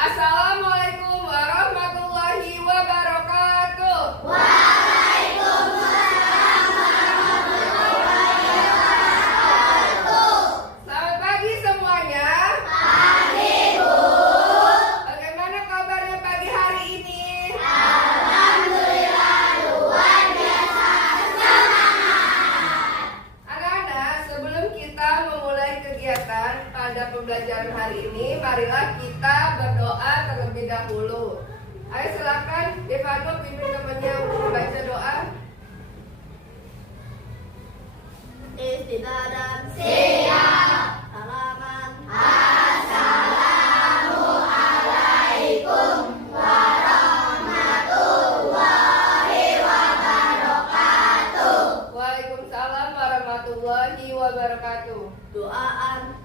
Assalamualaikum warahmatullahi wabarakatuh. Waalaikumsalam warahmatullahi wabarakatuh. Selamat pagi semuanya. Pagi, Bu. Bagaimana kabarnya pagi hari ini? Alhamdulillah luar biasa semangat. Anak-anak, sebelum kita memulai kegiatan pada pembelajaran hari ini, marilah kita berdoa terlebih dahulu. Ayo silakan Devano pimpin temannya untuk membaca doa. Istiqadah siap. Salaman. Assalamualaikum warahmatullahi wabarakatuh. Waalaikumsalam warahmatullahi wabarakatuh. Doaan.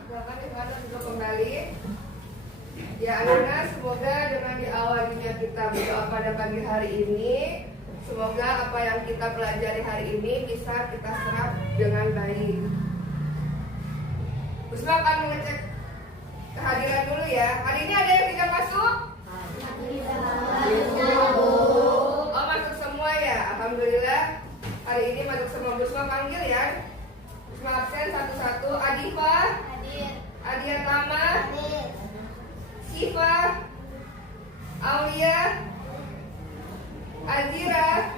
Silakan Devano untuk kembali. Ya anak-anak, semoga dengan diawalinya kita berdoa pada pagi hari ini, semoga apa yang kita pelajari hari ini bisa kita serap dengan baik. Busma akan mengecek kehadiran dulu ya. Hari ini ada yang tidak masuk? Oh, masuk semua ya. Alhamdulillah. Hari ini masuk semua. Busma panggil ya. Busma absen satu-satu. Adifa, Adia Tama, Siva, Aulia, Azira,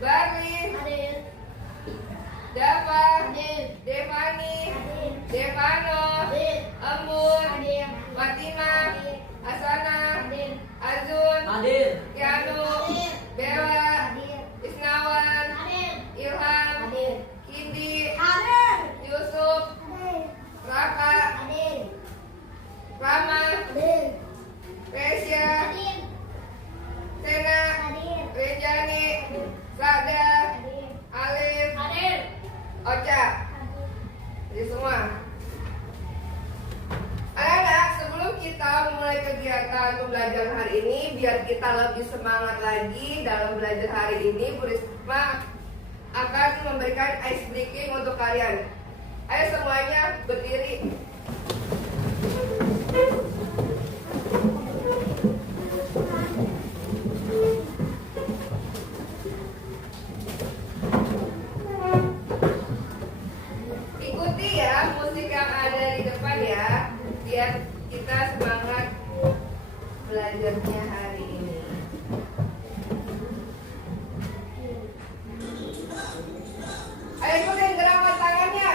Barli, Dava, Devani, Devano, Embun, Fatima, Asana, Azun, Kianu, Bella, Isnawan, Ilham, Kindi, Yusuf, Raka, Rama, Resya, Sena, Rejani, Sada, Alif, Ocha. Jadi semua. Anak-anak, sebelum kita memulai kegiatan pembelajaran hari ini, biar kita lebih semangat lagi dalam belajar hari ini, Bu Risma akan memberikan ice breaking untuk kalian. Ayo semuanya berdiri. Ikuti ya musik yang ada di depan ya, biar kita semangat belajarnya hari ini. Ayo ikutin gerakan tangannya.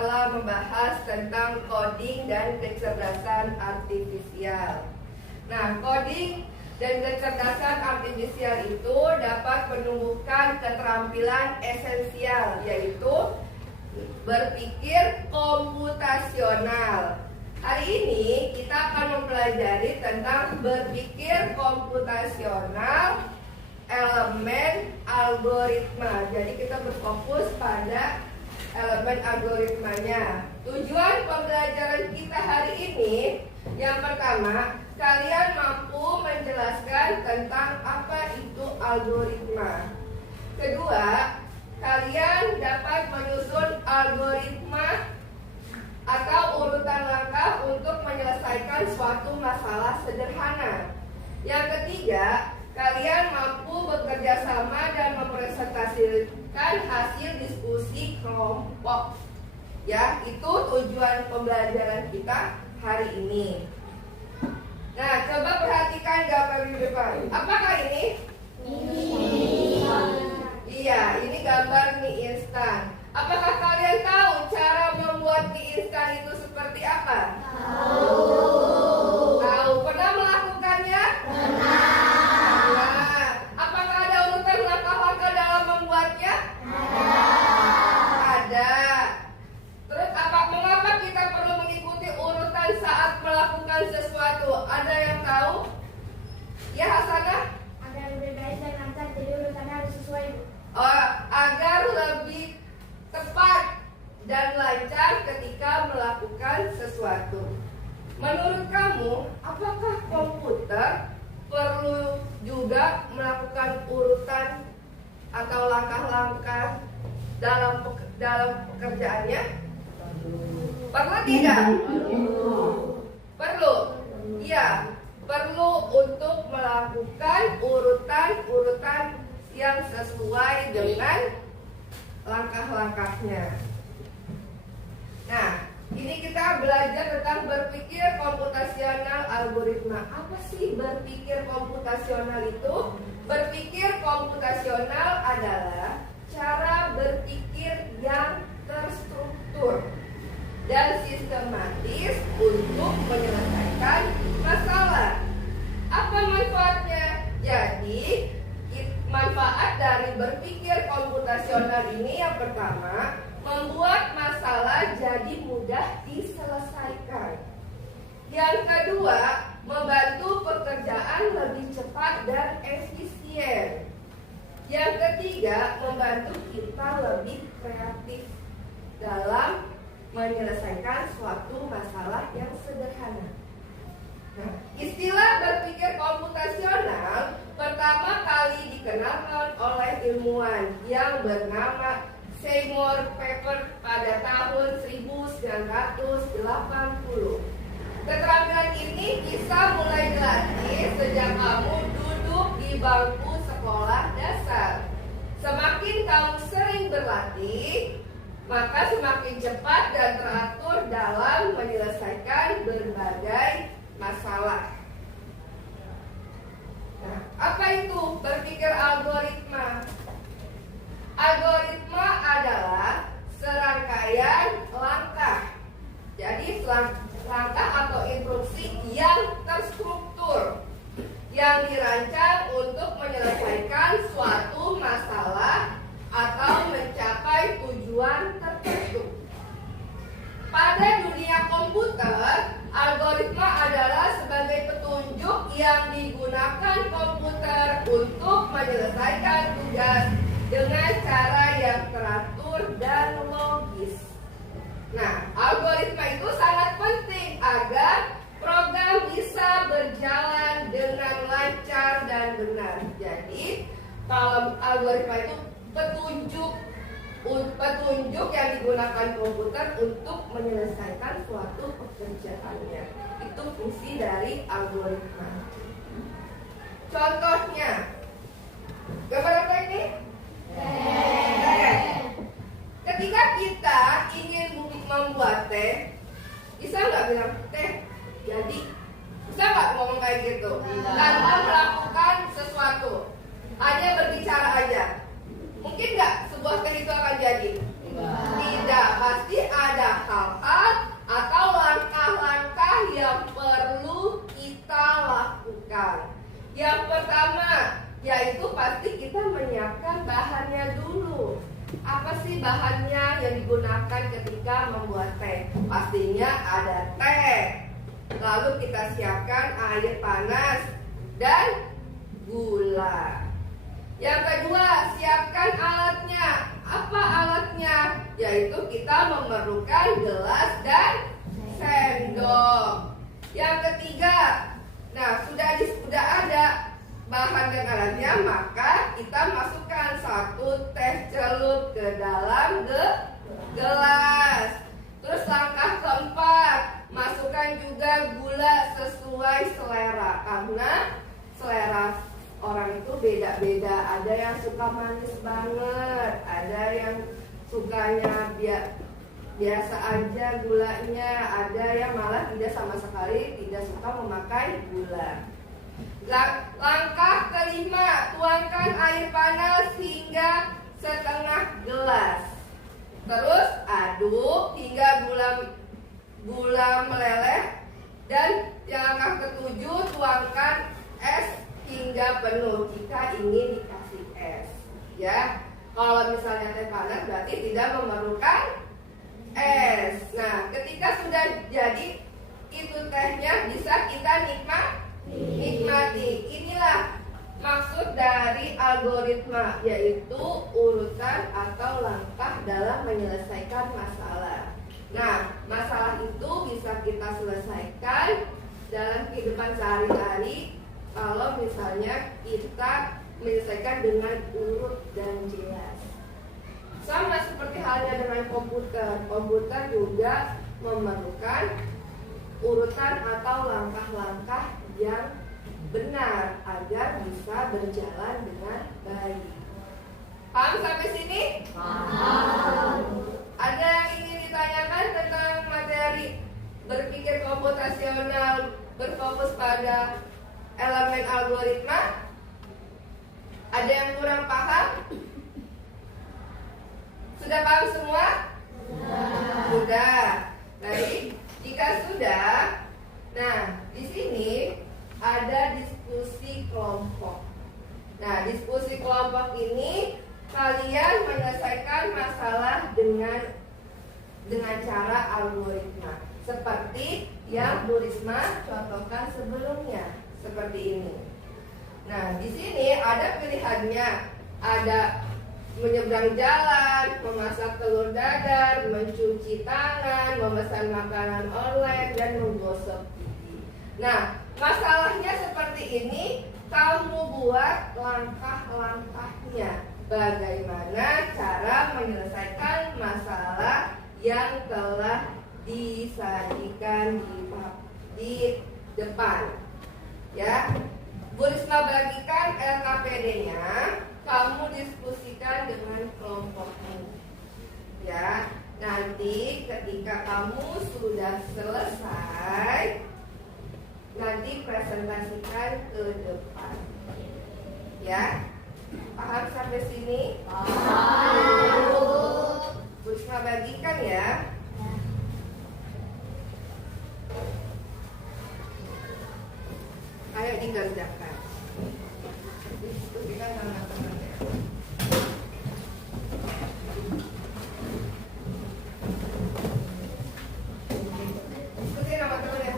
telah membahas tentang coding dan kecerdasan artifisial. Nah, coding dan kecerdasan artifisial itu dapat menumbuhkan keterampilan esensial, yaitu berpikir komputasional. Hari ini kita akan mempelajari tentang berpikir komputasional, elemen algoritma. Jadi kita berfokus pada elemen algoritmanya. Tujuan pembelajaran kita hari ini, yang pertama, kalian mampu menjelaskan tentang apa itu algoritma. Kedua, kalian dapat menyusun algoritma atau urutan langkah untuk menyelesaikan suatu masalah sederhana. Yang ketiga, kalian mampu bekerja sama dan mempresentasikan hasil diskusi kelompok. Ya, itu tujuan pembelajaran kita hari ini. Nah, coba perhatikan gambar di depan. Apakah ini? Iya, ini gambar mie instan. Apakah kalian tahu cara membuat mie instan itu seperti apa? Tahu. Pernah melakukannya? Nah, apakah ada urutan langkah-langkah dalam membuatnya? Ada. Terus mengapa kita perlu mengikuti urutan saat melakukan sesuatu? Ada yang tahu? Ya, Hasanah? Agar lebih baik dan lancar, jadi urutannya harus sesuai. Agar lebih tepat dan lancar ketika melakukan sesuatu. Menurut kamu, apakah komputer perlu juga melakukan urutan atau langkah-langkah dalam pekerjaannya? Perlu tidak? Perlu. Iya, perlu untuk melakukan urutan-urutan yang sesuai dengan langkah-langkahnya. Nah, ini kita belajar tentang berpikir komputasional algoritma. Apa sih berpikir komputasional itu? Berpikir komputasional adalah cara berpikir yang terstruktur dan sistematis untuk menyelesaikan masalah. Apa manfaatnya? Jadi, manfaat dari berpikir komputasional ini yang pertama, membuat masalah jadi mudah diselesaikan. Yang kedua, membantu pekerjaan lebih cepat dan efisien. Yang ketiga, membantu kita lebih kreatif dalam menyelesaikan suatu masalah yang sederhana. Nah, istilah berpikir komputasional pertama kali dikenalkan oleh ilmuwan yang bernama Seymour Papert pada tahun 1980. Keterampilan ini bisa mulai dilatih sejak kamu duduk di bangku sekolah dasar. Semakin kamu sering berlatih, maka semakin cepat dan teratur dalam menyelesaikan berbagai masalah. Nah, apa itu berpikir algoritma? Algoritma adalah serangkaian langkah. Jadi langkah atau instruksi yang terstruktur yang dirancang untuk menyelesaikan suatu masalah atau mencapai tujuan tertentu. Pada dunia komputer, algoritma adalah sebagai petunjuk yang digunakan komputer untuk menyelesaikan tugas dengan cara yang teratur dan logis. Nah, algoritma itu sangat penting agar program bisa berjalan dengan lancar dan benar. Jadi, kalau algoritma itu petunjuk yang digunakan komputer untuk menyelesaikan suatu pekerjaannya. Itu fungsi dari algoritma. Contohnya, gambar apa ini? Ketika kita ingin membuat teh, bisa nggak bilang teh jadi? Bisa nggak ngomong kayak gitu? Tanpa melakukan sesuatu, hanya berbicara aja. Mungkin nggak sebuah teh itu akan jadi? Tidak, pasti ada sih bahannya yang digunakan ketika membuat teh? Pastinya ada teh. Lalu kita siapkan air panas dan gula. Yang kedua, siapkan alatnya. Apa alatnya? Yaitu kita memerlukan gelas dan sendok. Yang ketiga, nah sudah ada bahan dan alatnya, maka kita masukkan 1 teh celup ke dalam gelas. Terus langkah keempat, masukkan juga gula sesuai selera, karena selera orang itu beda-beda. Ada yang suka manis banget, ada yang sukanya biasa aja gulanya, ada yang malah tidak sama sekali tidak suka memakai gula. Langkah kelima, tuangkan air panas hingga setengah gelas. Terus aduk hingga gula meleleh. Dan yang langkah ketujuh, tuangkan es hingga penuh jika ingin dikasih es. Ya, kalau misalnya teh panas berarti tidak memerlukan es. Nah, ketika sudah jadi itu tehnya, bisa kita nikmati. Inilah maksud dari algoritma, yaitu urutan atau langkah dalam menyelesaikan masalah. Nah, masalah itu bisa kita selesaikan dalam kehidupan sehari-hari kalau misalnya kita menyelesaikan dengan urut dan jelas. Sama seperti halnya dengan komputer. Komputer juga memerlukan urutan atau langkah-langkah yang benar agar bisa berjalan dengan baik. Paham sampai sini? Paham. Ada yang ingin ditanyakan tentang materi berpikir komputasional berfokus pada elemen algoritma? Ada yang kurang paham? Sudah paham semua? Sudah. Baik. Jika sudah, nah di sini ada diskusi kelompok. Nah, diskusi kelompok ini kalian menyelesaikan masalah dengan cara algoritma, seperti yang Bu Risma contohkan sebelumnya, seperti ini. Nah, di sini ada pilihannya, ada menyeberang jalan, memasak telur dadar, mencuci tangan, memesan makanan online, dan menggosok gigi. Nah, masalahnya seperti ini, kamu buat langkah-langkahnya. Bagaimana cara menyelesaikan masalah yang telah disajikan di depan. Ya, Bu Risma bagikan LKPD-nya, kamu diskusikan dengan kelompokmu. Ya, nanti ketika kamu sudah selesai, nanti presentasikan ke depan. Ya, paham sampai sini? Paham. Bu Risma bagikan ya. Ayo dikerjakan. Diskusikan sama temannya. Diskusi sama temannya.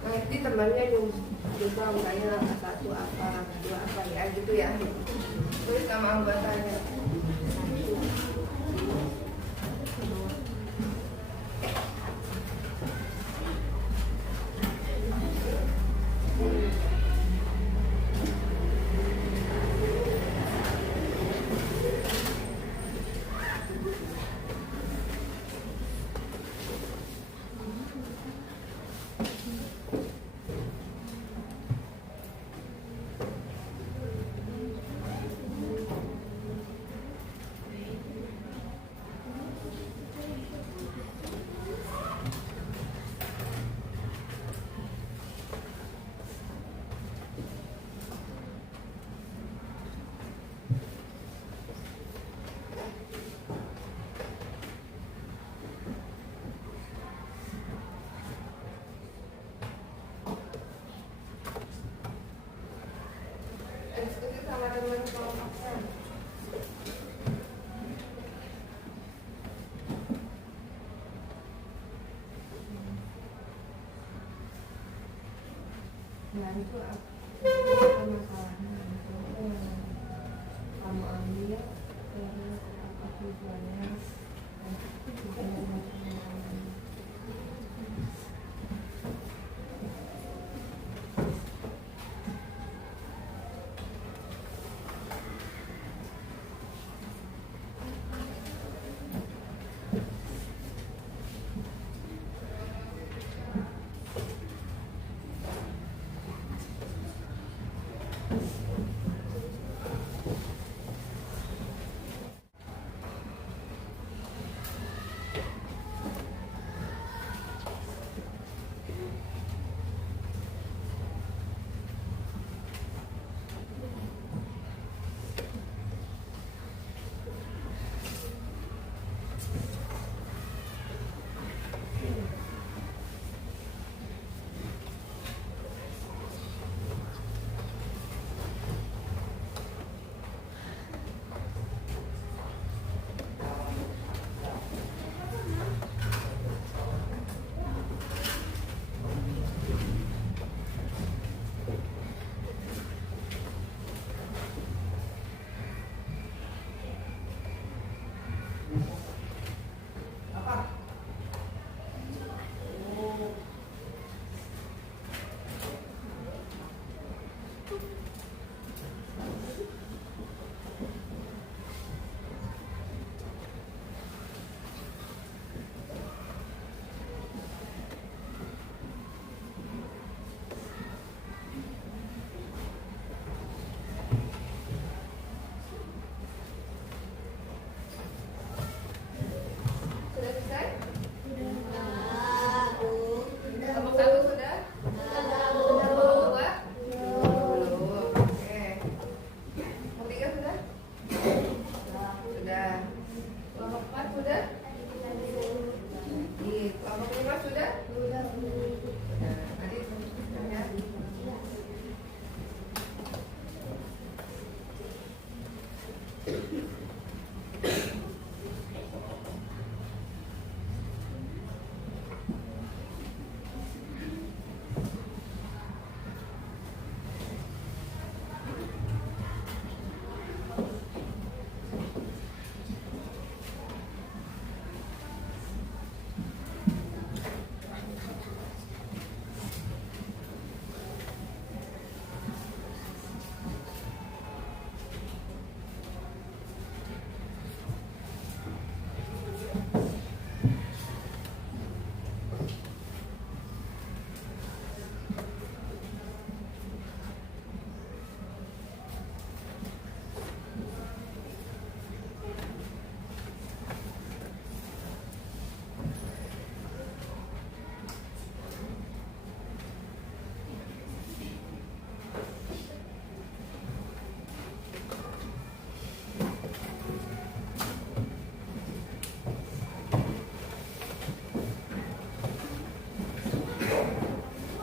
Nanti temannya juga misalnya satu apa, dua apa ya gitu ya. Tulis nama anggotanya. teman kelompok Sam. Nah itu apa masalahnya? Kamu ambil terus apa tujuannya? Sudah selesai? Kelompok satu sudah? Kelompok dua? Belum. Oke. Kelompok tiga sudah? Sudah. Kelompok empat sudah? Kelompok lima sudah? Sudah. Adik, ya.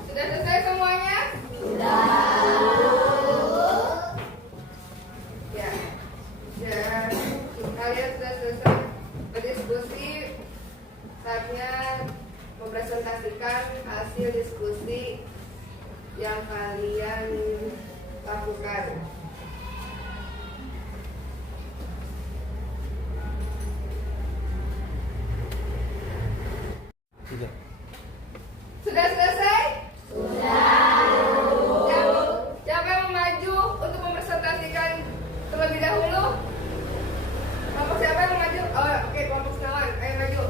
Sudah selesai semuanya? Ya. Dan kalian sudah selesai berdiskusi. Saatnya mempresentasikan hasil diskusi yang kalian lakukan. Tidak. Sudah selesai? Siapa yang mau maju untuk mempresentasikan terlebih dahulu? Kelompok siapa yang mau maju? Oh, oke, kelompok Senawan, ayo maju.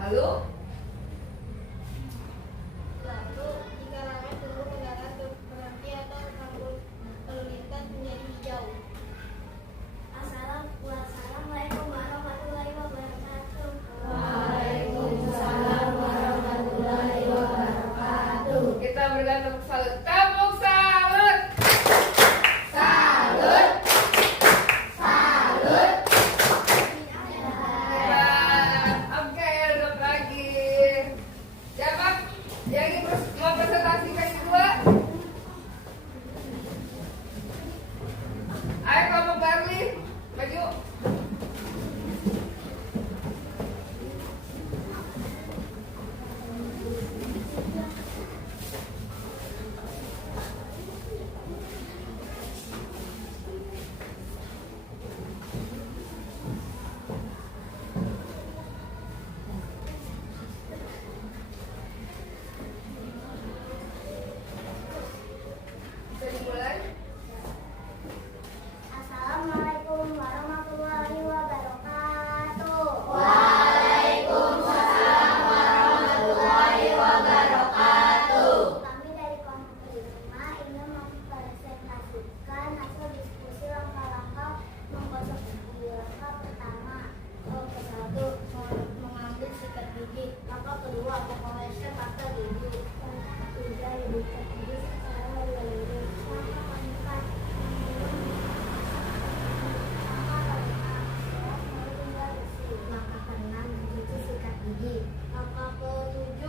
Lalu jika langit tumbuh mendarat berhenti atau kabut lalu lintas menjadi hijau. Assalamualaikum warahmatullahi wabarakatuh. Waalaikumsalam warahmatullahi wabarakatuh. Kita berikan tepuk salut. Tepuk salut. Salut. Salut. Hebat. Oke, duduk lagi. Siapa yang ingin mau presentasikan kedua? Ayo kelompok Barli, maju. Bisa dimulai. Assalamualaikum warahmatullahi wabarakatuh. Kami dari kelompok 5 ingin mempresentasikan hasil diskusi langkah-langkah menggosok gigi. Langkah pertama, ke-1 mengambil sikat gigi. Langkah kedua, memoleskan pasta gigi. Langkah ketiga, menyikat gigi secara berlalu. Langkah keempat, langkah keenam, mencuci sikat gigi. Langkah ke-7,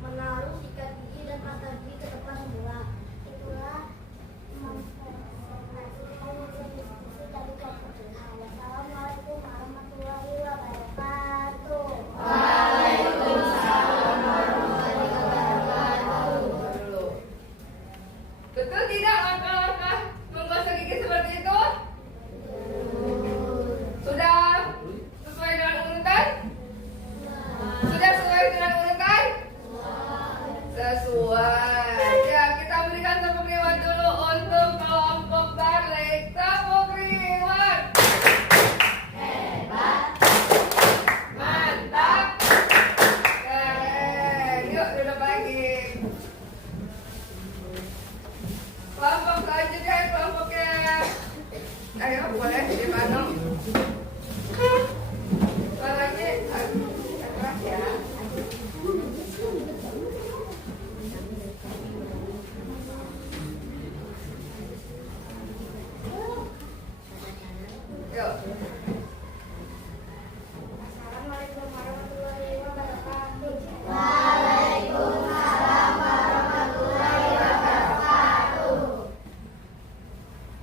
menaruh sikat gigi dan pasta gigi ke tempat semula. Itulah mempresentasikan hasil diskusi dari kelompok 5. Wassalamualaikum warahmatullahi wabarakatuh. Waalaikumsalam warahmatullahi wabarakatuh. Dulu. Betul tidak langkah-langkah menggosok gigi seperti itu? Sudah sesuai dengan urutan? Sudah sesuai dengan urutan? Sesuai. Ya, kita berikan tepuk riwayat dulu untuk kelompok Barley. Tepuk riwayat. Hebat. Mantap. Keren. Yuk duduk lagi. Kelompok selanjutnya kelompoknya. Ayo boleh di mana? Suaranya agak keras ya. Yuk. Assalamualaikum warahmatullahi wabarakatuh.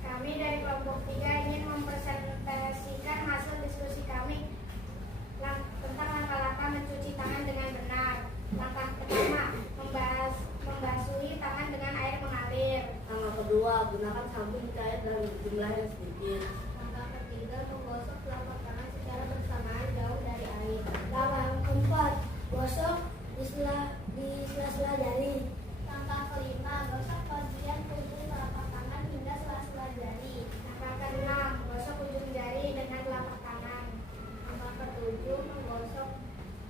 Kami dari kelompok 3 ingin mempresentasikan hasil diskusi kami tentang langkah-langkah mencuci tangan dengan benar. Langkah pertama, membasuhi tangan dengan air mengalir. Langkah kedua, gunakan sabun cair dalam jumlah yang sedikit. Langkah ketiga, menggosok telapak tangan secara bersamaan jauh dari air. Langkah yang keempat, gosok di sela-sela jari. Langkah kelima, gosok bagian ujung telapak tangan hingga sela-sela jari. Langkah keenam, gosok ujung jari dengan telapak tangan. Langkah ketujuh, menggosok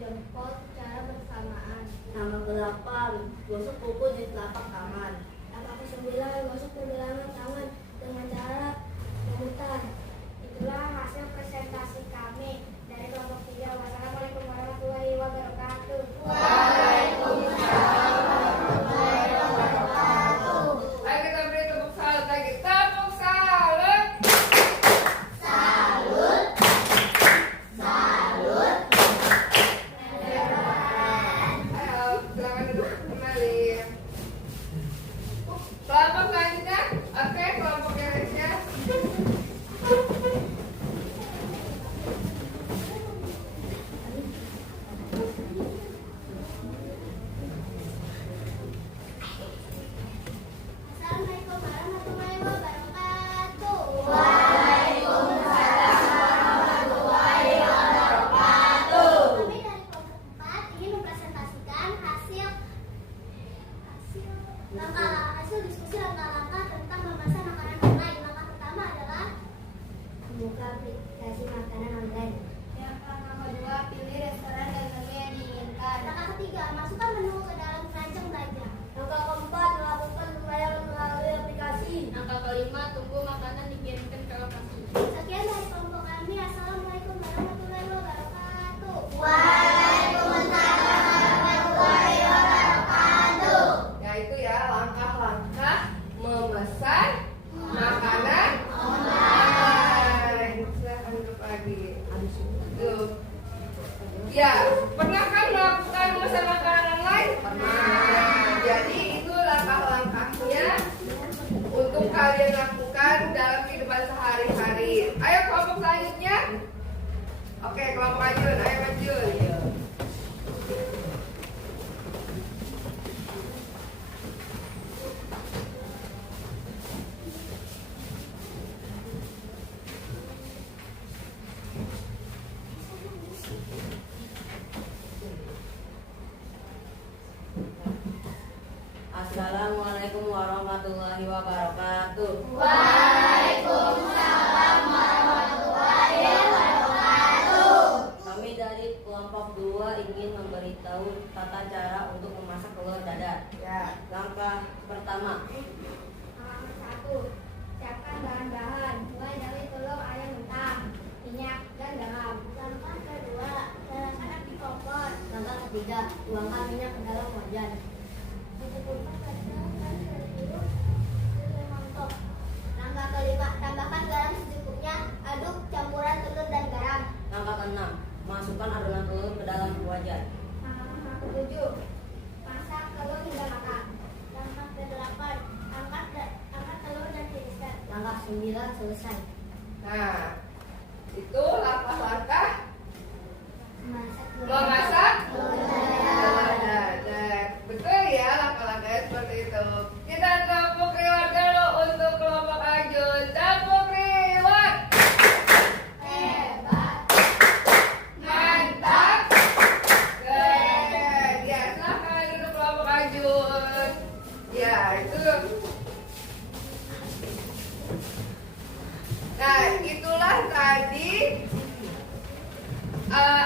jempol secara bersamaan. Langkah kedelapan, gosok kuku di telapak tangan. Langkah ke-9, gosok pergelangan tangan dengan cara memutar. Itulah hasil presentasi kami dari kelompok 3. Wassalamualaikum warahmatullahi wabarakatuh. Waalaikumsalam warahmatullahi wabarakatuh. Ayo kita beri tepuk salut lagi. Tepuk salut. Salut. Salut. Ayo, silakan duduk kembali. Ya, pernah kan melakukan memesan makanan online? Nah, jadi itu langkah-langkahnya untuk kalian lakukan dalam kehidupan sehari-hari. Ayo kelompok selanjutnya. Oke, kelompok Ajun, ayo Ajun. Assalamualaikum warahmatullahi wabarakatuh. Waalaikumsalam warahmatullahi wabarakatuh. Kami dari kelompok 2 ingin memberitahu tata cara untuk memasak telur dadar. Ya. Langkah pertama, Halaman 1. Siapkan bahan-bahan mulai dari telur ayam mentah, minyak, dan garam. Langkah kedua, letakkan api kompor. langkah ketiga, tuangkan minyak ke dalam wajan. Langkah kelima, tambahkan garam secukupnya, aduk campuran telur dan garam. Langkah keenam, masukkan adonan telur ke dalam wajan. Langkah ketujuh, masak telur hingga matang. Langkah kedelapan, angkat telur dan tiriskan. Langkah 9, selesai. Nah, itu langkah-langkah Memasak memasak telur dadar. Betul ya, langkah-langkahnya seperti itu. Kita tepuk reward dulu untuk kelompok Ajun. Tepuk reward. hebat. Mantap. Keren. Ya, silahkan untuk kelompok Ajun. Ya, itu. Nah, itulah tadi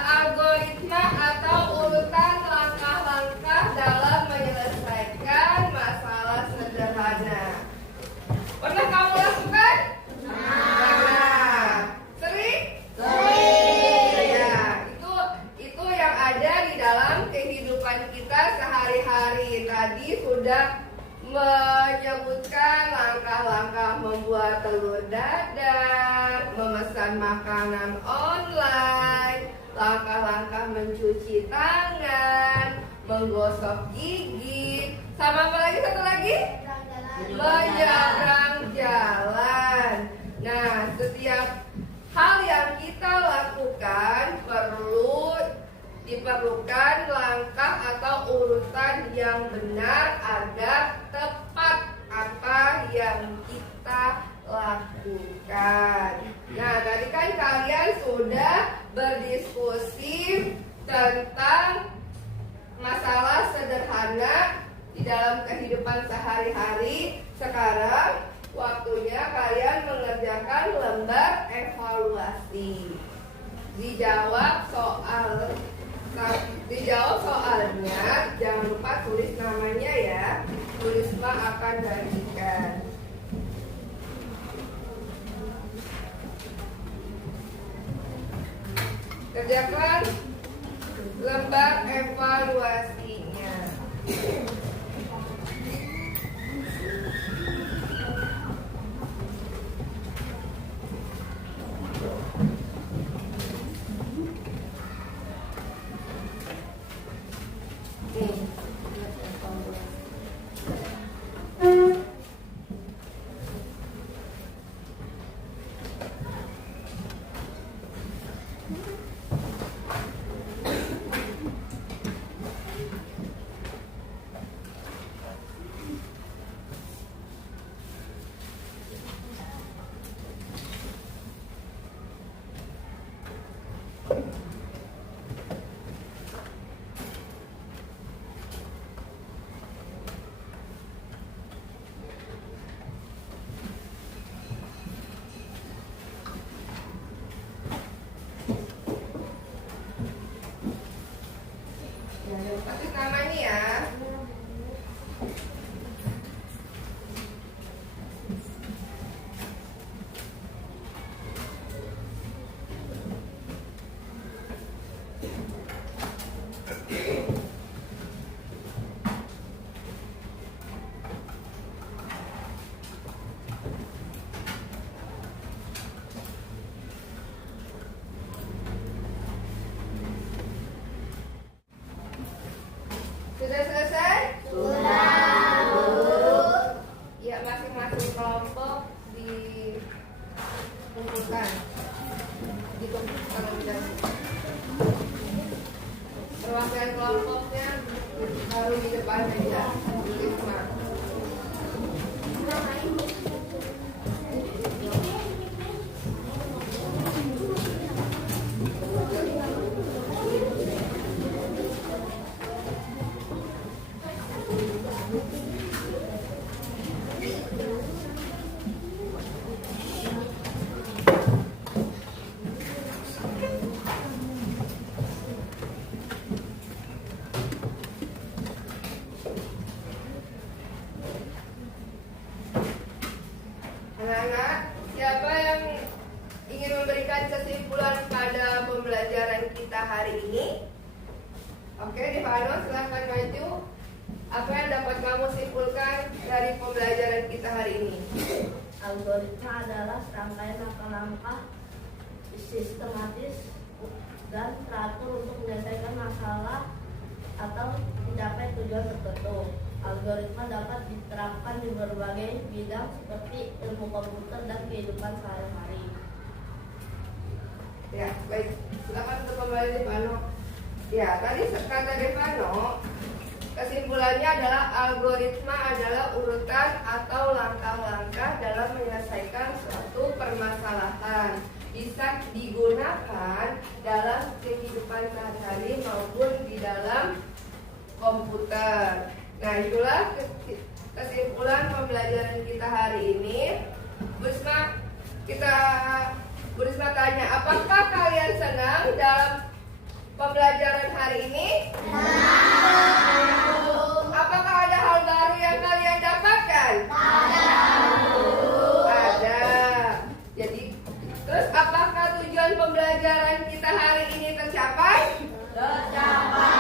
algoritma atau urutan langkah-langkah dalam menyelesaikan masalah sederhana. Pernah kamu lakukan? Nah, sering? Ya, itu yang ada di dalam kehidupan kita sehari-hari. Tadi sudah menyebutkan langkah-langkah membuat telur dadar, memesan makanan online, langkah-langkah mencuci tangan, menggosok gigi, sama apa lagi satu lagi? Menyeberang jalan. Nah, setiap hal yang kita lakukan diperlukan langkah atau urutan yang benar agar tepat apa yang kita lakukan. Nah, tadi kan kalian sudah berdiskusi tentang masalah sederhana di dalam kehidupan sehari-hari. Sekarang waktunya kalian mengerjakan lembar evaluasi. Dijawab soalnya, jangan lupa tulis namanya ya. Tulisma akan gantikan. Kerjakan lembar evaluasinya. Perwakilan kelompoknya baru di depan meja. Bu Risma. Anak-anak, siapa yang ingin memberikan kesimpulan pada pembelajaran kita hari ini? Oke, Divano, silahkan maju. Apa yang dapat kamu simpulkan dari pembelajaran kita hari ini? Algoritma adalah serangkaian langkah-langkah sistematis dan teratur untuk menyelesaikan masalah atau mencapai tujuan tertentu. Algoritma dapat diterapkan di berbagai bidang seperti ilmu komputer dan kehidupan sehari-hari. Ya, baik. Silakan untuk kembali Devano. Ya, tadi kata Devano, kesimpulannya adalah algoritma adalah urutan atau langkah-langkah dalam menyelesaikan suatu permasalahan. Bisa digunakan dalam kehidupan sehari-hari maupun di dalam komputer. Nah, itulah kesimpulan pembelajaran kita hari ini. Bu Risma tanya, apakah kalian senang dalam pembelajaran hari ini? Apakah ada hal baru yang kalian dapatkan? Ada. Jadi, terus apakah tujuan pembelajaran kita hari ini tercapai? Tercapai.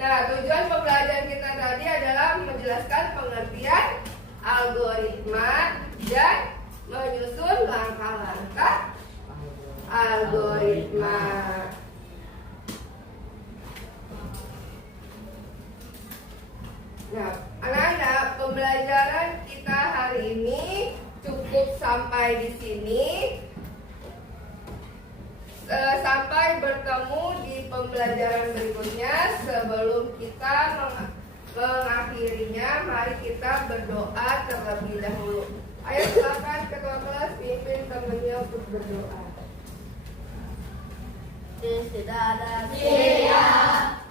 Nah, tujuan pembelajaran kita tadi adalah menjelaskan pengertian algoritma dan menyusun langkah-langkah algoritma. Nah, anak-anak, pembelajaran kita hari ini cukup sampai di sini. Sampai bertemu di pembelajaran berikutnya. Sebelum kita mengakhirinya, mari kita berdoa terlebih dahulu. Ayo silakan ketua kelas pimpin temannya untuk berdoa.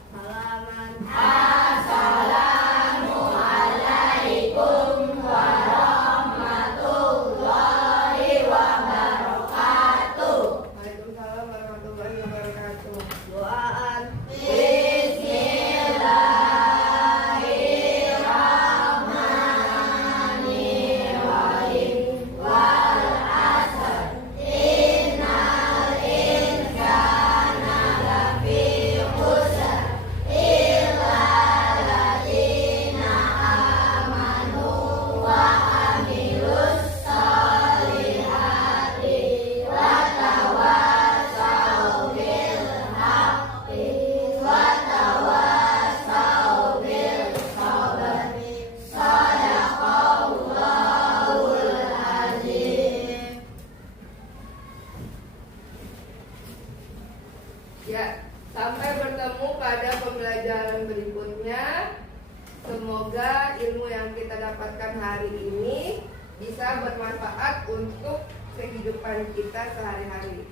Salaman. Assalamualaikum warahmatullahi wabarakatuh. Waalaikumsalam warahmatullahi wabarakatuh. Doaan. Bismillahirrahmanirrahim. Wal asr. Innal insana lafi khusr. Illa alladziina amanu wa amilus sholihati wa tawassaw bil haqqi wa tawassaw bil sabri. Shadaqallahul azim. Ya, sampai bertemu pada pembelajaran berikutnya. Semoga ilmu yang kita dapatkan hari ini bisa bermanfaat untuk kehidupan kita sehari-hari.